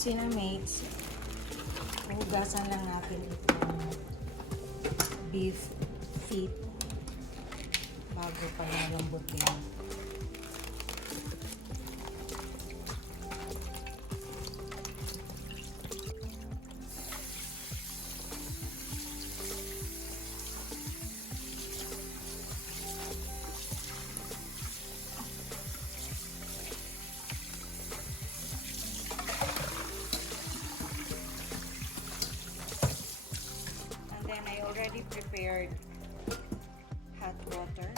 KusinaMates, hugasan lang natin itong beef feet bago pa nalambutin. Then I already prepared hot water.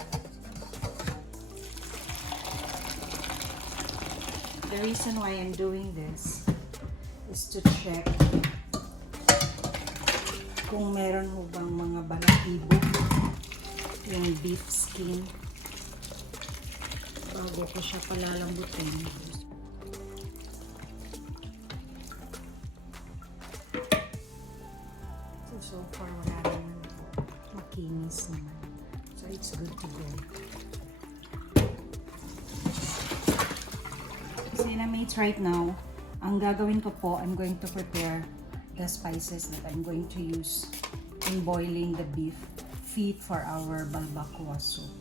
The reason why I'm doing this is to check kung meron ho bang mga balahibo yung beef skin bago ko siya palalambutin. So far, wala naman po. Makinis naman. So, it's good to go. KusinaMates, right now, ang gagawin ko po, I'm going to prepare the spices that I'm going to use in boiling the beef feet for our Balbacua soup.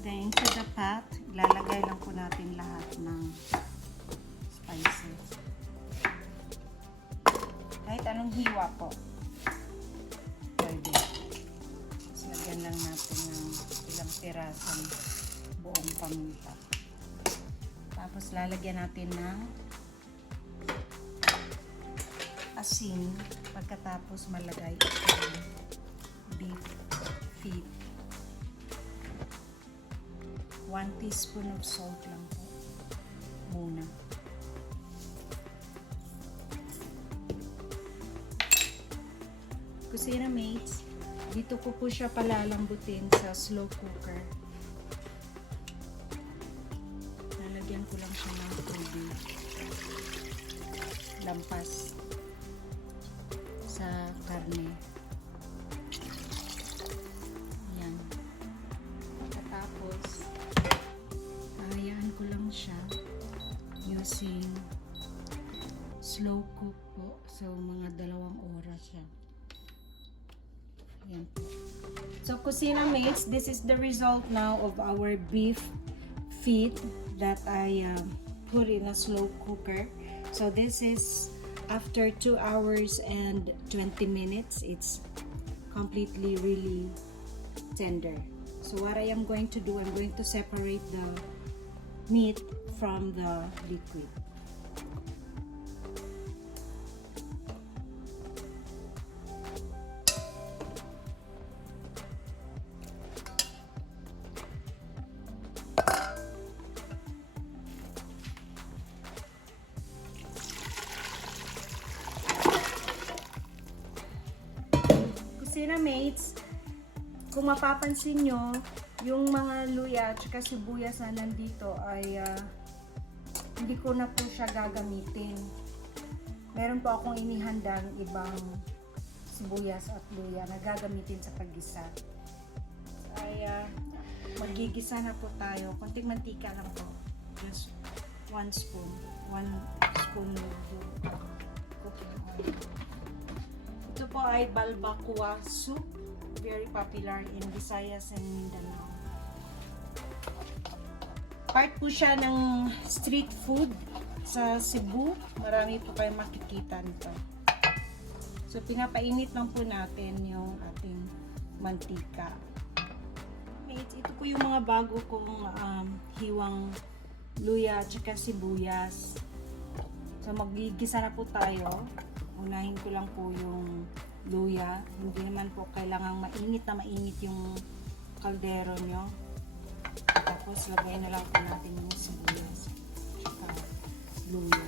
Then, to the pot, ilalagay lang po natin lahat ng spices. Kahit anong hiwa po. Pwede. Tapos, lagyan lang natin ng ilang pirasong buong paminta. Tapos, lalagyan natin ng asin pagkatapos malagay itong beef feet. 1 teaspoon of salt lang po muna. KusinaMates, dito ko po siya palalambutin sa slow cooker. Lalagyan ko lang siya ng tubig. Lampas sa karne. Yan. Tapos hayaan ko lang siya using slow cook po. So, mga 2 oras siya. Ayan po. So, KusinaMates, this is the result now of our beef feet that I put in a slow cooker. So, this is after 2 hours and 20 minutes. It's completely really tender. So, what I am going to do, I'm going to separate the meat from the liquid. KusinaMates, kung mapapansin nyo, yung mga luya at saka sibuyas na nandito ay hindi ko na po siya gagamitin. Meron po akong inihandang ibang sibuyas at luya na gagamitin sa paggisa. Ay magigisa na po tayo. Konting mantika lang po. Just 1 spoon. 1 spoon cooking oil. Ito po ay Balbacua Soup. Very popular in Visayas and Mindanao. Part po siya ng street food sa Cebu. Marami po kayong makikita nito. So, pinapainit lang po natin yung ating mantika. Mates, ito po yung mga bago kong hiwang luya at saka sibuyas. So, magigisa na po tayo. Unahin ko lang po yung luya. Hindi naman po kailangang mainit na mainit yung kaldero nyo. Tapos lagay na lang po natin yung sibuyas at luya.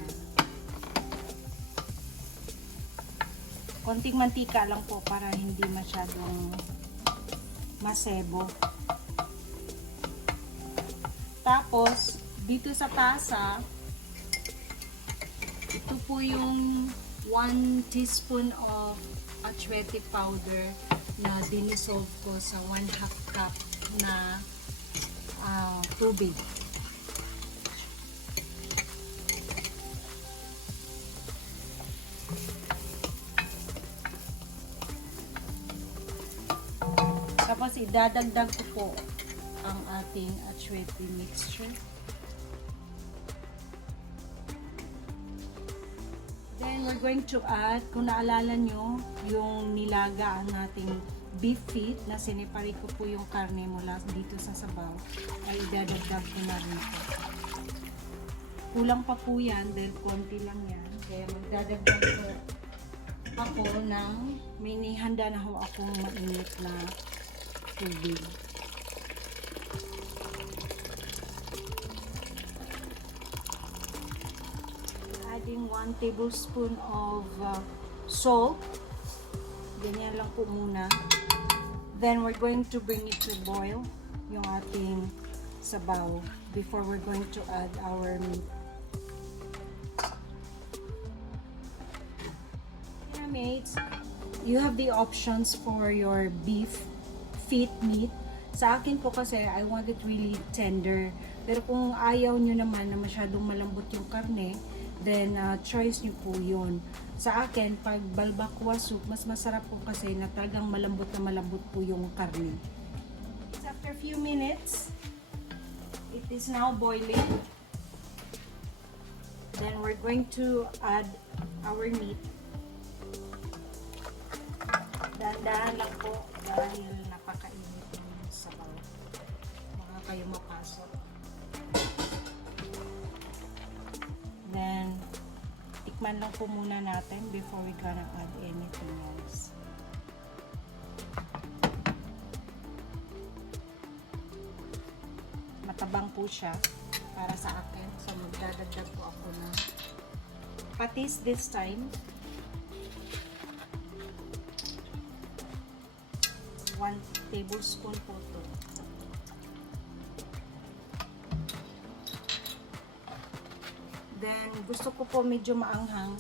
Konting mantika lang po para hindi masyadong masebo. Tapos, dito sa tasa, ito po yung 1 teaspoon of achuete powder na dinisolve ko sa 1/2 cup na tubig. Tapos idadagdag ko po ang ating achuete mixture. Then we're going to add, kung naalala nyo, yung nilaga ang ating beef feet na sinipari ko po yung karne mula dito sa sabaw, ay idadagdag ko na rin po. Kulang pa po yan dahil konti lang yan. Kaya magdadagdag ko ako ng may nihanda na ho akong mainit na tubig. Adding 1 tablespoon of salt. Ganyan lang po muna. Then we're going to bring it to boil yung ating sabaw before we're going to add our meat. KusinaMates, you have the options for your beef feet meat. Sa akin po kasi I want it really tender. Pero kung ayaw nyo naman na masyadong malambot yung karne, then choice nyo po yun. Sa akin, pag balbacua soup, mas masarap po kasi na talagang malambot na malambot po yung karne. After a few minutes, it is now boiling. Then we're going to add our meat. Dahan-dahan lang po dahil napakainit yung sabaw. Baka kayo mapasok. Then, tikman lang po muna natin before we gonna add anything else. Matabang po siya para sa akin. So, magdadagdag po ako ng patis this time. 1 tablespoon po ito. Then, gusto ko po medyo maanghang.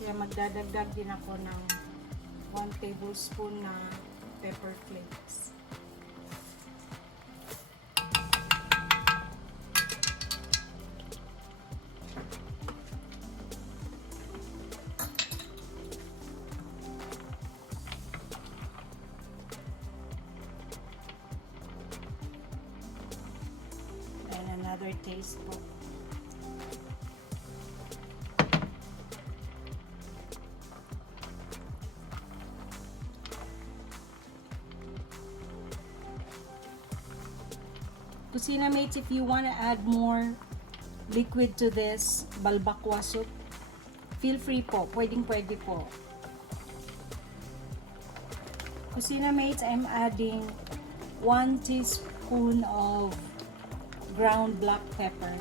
Kaya magdadagdag din ako ng 1 tablespoon na pepper flakes. And another taste po. KusinaMates, if you want to add more liquid to this balbacua soup, feel free po. Pwedeng-pwede po. KusinaMates, I'm adding 1 teaspoon of ground black pepper.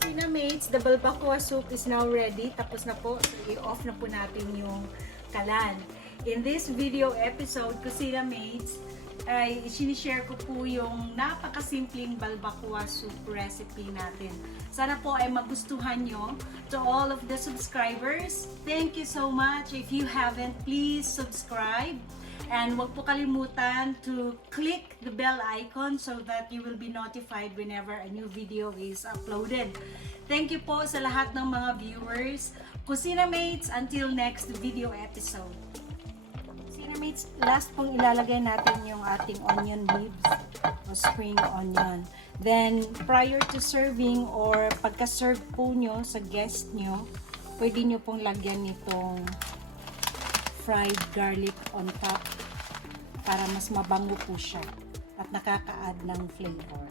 KusinaMates, the balbacua soup is now ready. Tapos na po. So, i-off na po natin yung kalan. In this video episode, KusinaMates, ay sinishare ko po yung napakasimpleng balbacua soup recipe natin. Sana po ay magustuhan nyo. To all of the subscribers, thank you so much. If you haven't, please subscribe. And huwag po kalimutan to click the bell icon so that you will be notified whenever a new video is uploaded. Thank you po sa lahat ng mga viewers. KusinaMates, until next video episode. KusinaMates, last pong ilalagay natin yung ating onion leaves o spring onion. Then, prior to serving or pagka-serve po nyo sa guest nyo, pwede nyo pong lagyan nitong fried garlic on top para mas mabango po siya at nakaka-add ng flavor.